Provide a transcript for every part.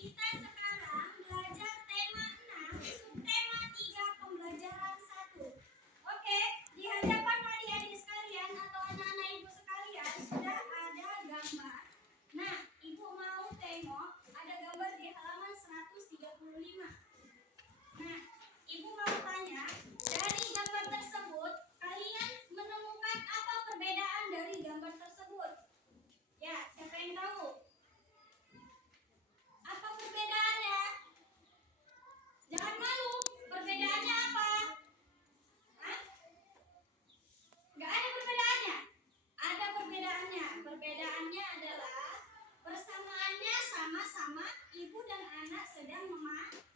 kita sekarang belajar tema 6, subtema 3 pembelajaran 1. Oke, di hadapan adik-adik sekalian atau anak-anak ibu sekalian sudah ada gambar. Nah, ibu mau tengok ada gambar di halaman 135. Nah, ibu mau tanya, dari gambar tersebut kalian menemukan apa perbedaan dari gambar tersebut? Ya, siapa yang tahu? Apa perbedaannya? Jangan malu. Perbedaannya apa? Hah? Gak ada perbedaannya? Ada perbedaannya. Perbedaannya adalah persamaannya sama-sama ibu dan anak sedang memasak.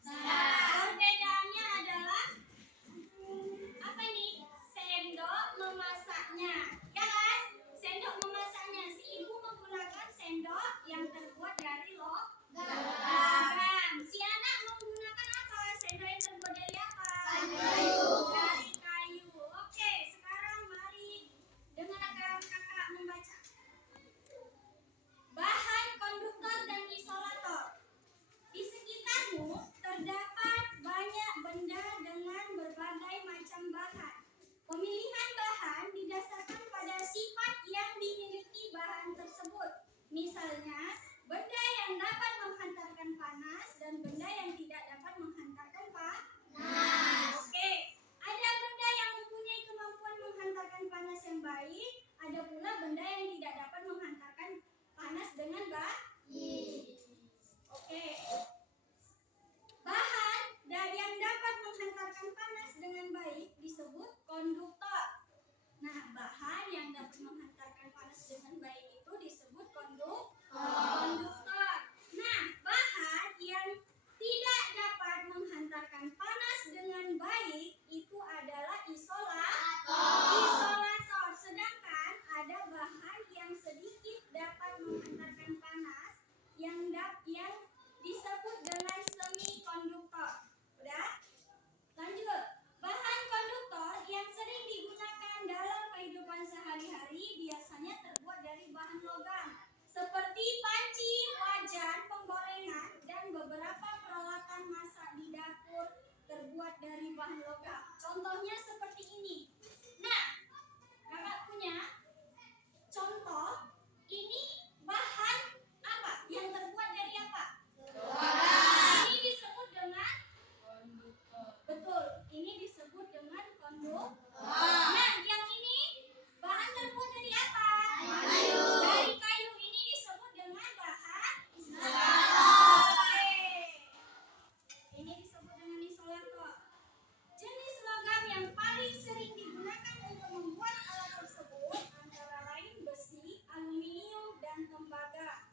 Perbedaannya adalah apa ini? Sendok memasaknya. Ya kan? Sendok memasaknya. Si ibu menggunakan sendok yang terbuat dari logam. Si anak menggunakan apa? Sendok yang terbuat dari apa? Kayu. Dari kayu. Oke, sekarang mari dengan kakak membaca. Bahan konduktor dan isolator. Di sekitarmu terdapat banyak benda dengan berbagai macam bahan. Pemilihan bahan didasarkan pada sifat yang dimiliki bahan tersebut. Misalnya, benda yang dapat menghantarkan panas dan benda yang tidak dapat menghantarkan panas. Oke, ada benda yang mempunyai kemampuan menghantarkan panas yang baik, ada pula benda yang tidak dapat menghantarkan panas dengan baik. Oke. Bahan yang dapat menghantarkan panas dengan baik disebut konduktor. Nah, bahan yang dapat menghantarkan panas dengan baik itu disebut konduktor. Nah, bahan yang tidak dapat menghantarkan panas dengan baik itu adalah isolator. Sedangkan ada bahan yang sedikit dapat menghantarkan panas yang disebut dengan semikonduktor. Udah? Lanjut. Bahan konduktor yang sering digunakan dalam kehidupan sehari-hari biasanya terbuat dari bahan logam seperti panci, wajan, penggorengan, dan beberapa peralatan masak di dapur terbuat dari bahan logam. Contohnya seperti ini. Nah, kakak punya contoh ini bahan apa? Yang terbuat dari apa? Ini disebut dengan konduktor. Betul, ini disebut dengan konduktor. Nah, yang ini bahan terbuat dari apa? Kayu. Dari kayu. Ini disebut dengan bahan isolator. Oke. Ini disebut dengan isolator. Jenis logam yang paling sering digunakan untuk membuat alat tersebut antara lain besi, aluminium, dan tembaga.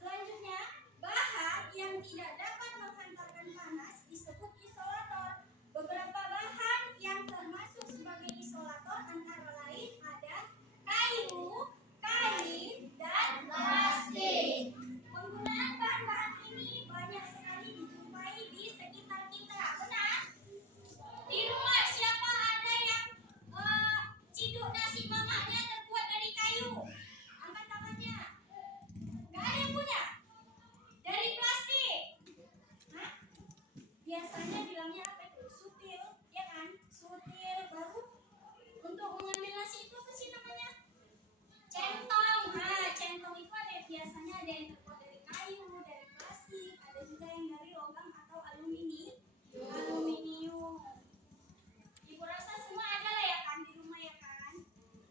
Selanjutnya, bahan yang tidak dapat menghantarkan panas disebut isolator. Beberapa bahan yang termasuk sebagai isolator antara lain ada kayu, kain, dan plastik. Penggunaan bahan-bahan ini banyak sekali dijumpai di sekitar kita. Benar? Di rumah siapa ada yang ciduk nasi mamanya terbuat dari kayu? Angkat tangannya. Gak ada yang punya? Dari plastik? Hah? Biasanya bilangnya apa itu? Sutil, ya kan? Sutil baru untuk mengambil nasi itu apa sih namanya? Centong. Nah, centong itu biasanya ada yang terbuat dari kayu, dari plastik, ada juga yang dari logam atau aluminium. Ibu rasa semua ada lah ya kan di rumah ya kan?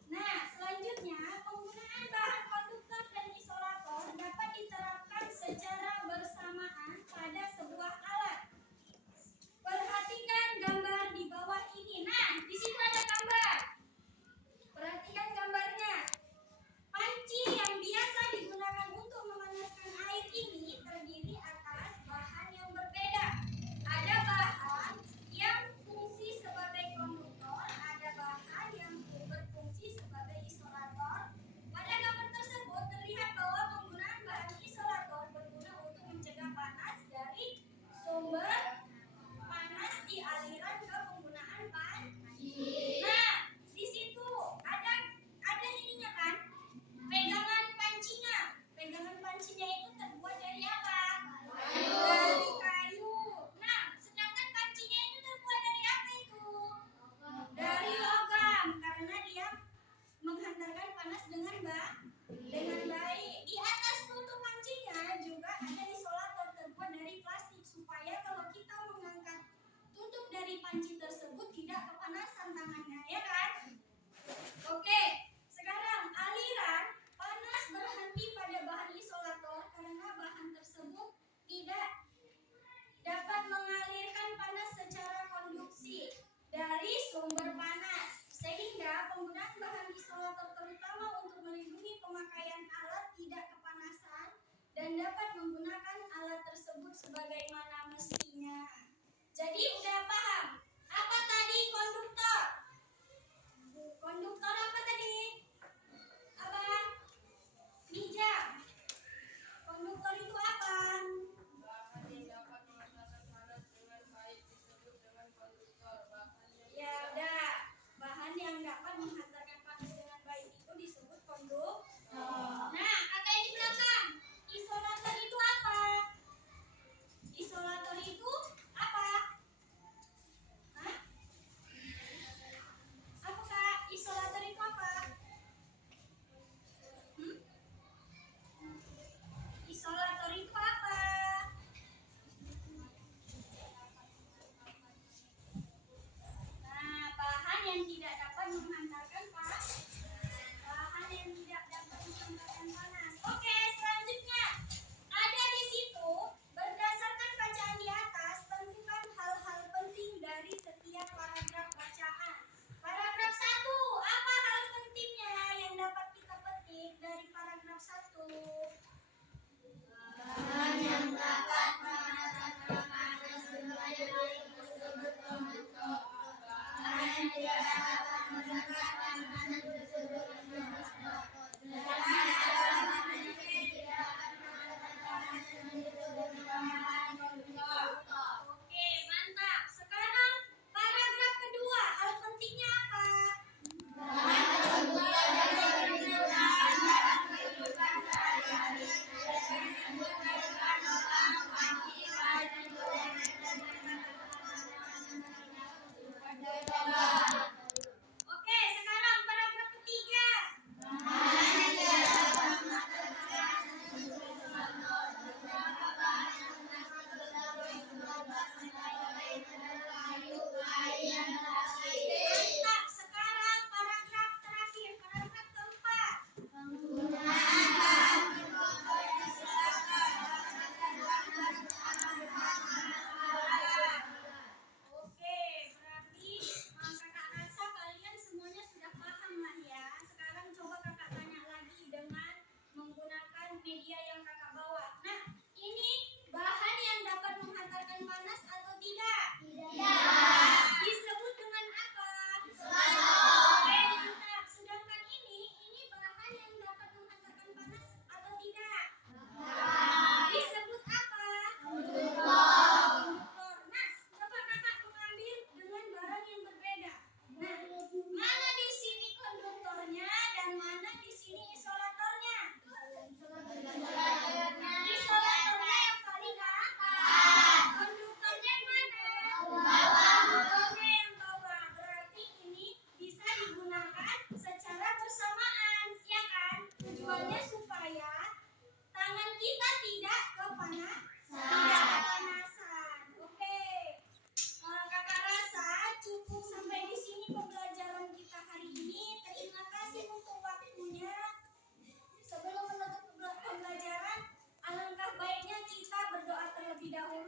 Nah, selanjutnya penggunaan bahan konduktor dan isolator dapat diterapkan secara bersamaan pada sebuah alat. Perhatikan gambar di bawah ini. Nah, di situ ada gambar. Perhatikan gambarnya. Panci yang biasa digunakan untuk memanaskan air ini terdiri atas bahan yang berbeda. menggunakan alat tersebut sebagaimana mestinya. Jadi udah paham? Apa tadi konduktor? Konduktor apa tadi? Apa? Minjam. Konduktor itu apa? Bahan yang dapat menghantarkan panas dengan baik disebut dengan konduktor. Ya udah. Bahan yang dapat menghantarkan panas dengan baik itu disebut konduktor. Nah, kata yang di belakang. Isolator itu apa? Isolator itu apa? Hah? Apa Kak? Isolator itu apa? Isolator itu apa? Nah, bahan yang tidak dapat menghantarkan panas. Bahan yang tidak dapat menghantarkan panas. Oke, selanjutnya. Ada di situ, berdasarkan bacaan di atas, tentukan hal-hal penting dari setiap paragraf bacaan. Paragraf 1, apa hal pentingnya yang dapat kita petik dari paragraf 1? Bahan yang dapat menghantarkan panas dengan baik disebut konduktor. Bahan yang tidak dapat menghantarkan panas disebut konduktor. Sedangkan ada bahan yang tidak dapat menghantarkan panas disebut dengan konduktor. Oke, mantap. Sekarang paragraf kedua, hal pentingnya apa? Bahan tersebut dapat digunakan dalam kehidupan sehari-hari. Disebut dengan orang, pakaian, dan gorengan dan Oke, sekarang paragraf ketiga. bahan yang tidak dapat menghantarkan panas disebut konduktor. Beberapa bahan yang dapat disebut antara lain adalah kayu, air, dan plastik. Mantap. Sekarang paragraf terakhir, paragraf keempat. Penggunaan bahan konduktor yang disediakan menghantarkan panas Oke, berarti kakak rasa kalian semuanya sudah paham lah ya. Sekarang coba kakak tanya lagi dengan menggunakan media yang kakak bawa. Nah, ini bahan yang dapat menghantarkan panas atau tidak? Tidak. Disebut dengan apa? Isolator. Oke, mantap. Sedangkan ini bahan yang dapat menghantarkan panas atau tidak? Disebut apa? Konduktor. Nah, coba kakak mengambil dengan barang yang berbeda. Nah, mana di sini konduktornya dan mana di sini isolatornya? Isolatornya yang paling atas. Konduktornya yang mana? Oke, yang bawah. Berarti ini bisa digunakan secara bersamaan, ya kan? Tujuannya supaya tangan kita tidak kepanasan. Oke. Kakak rasa cukup sampai di sini pembelajaran kita hari ini. Terima kasih untuk waktunya. Sebelum menutup pembelajaran, alangkah baiknya kita berdoa terlebih dahulu.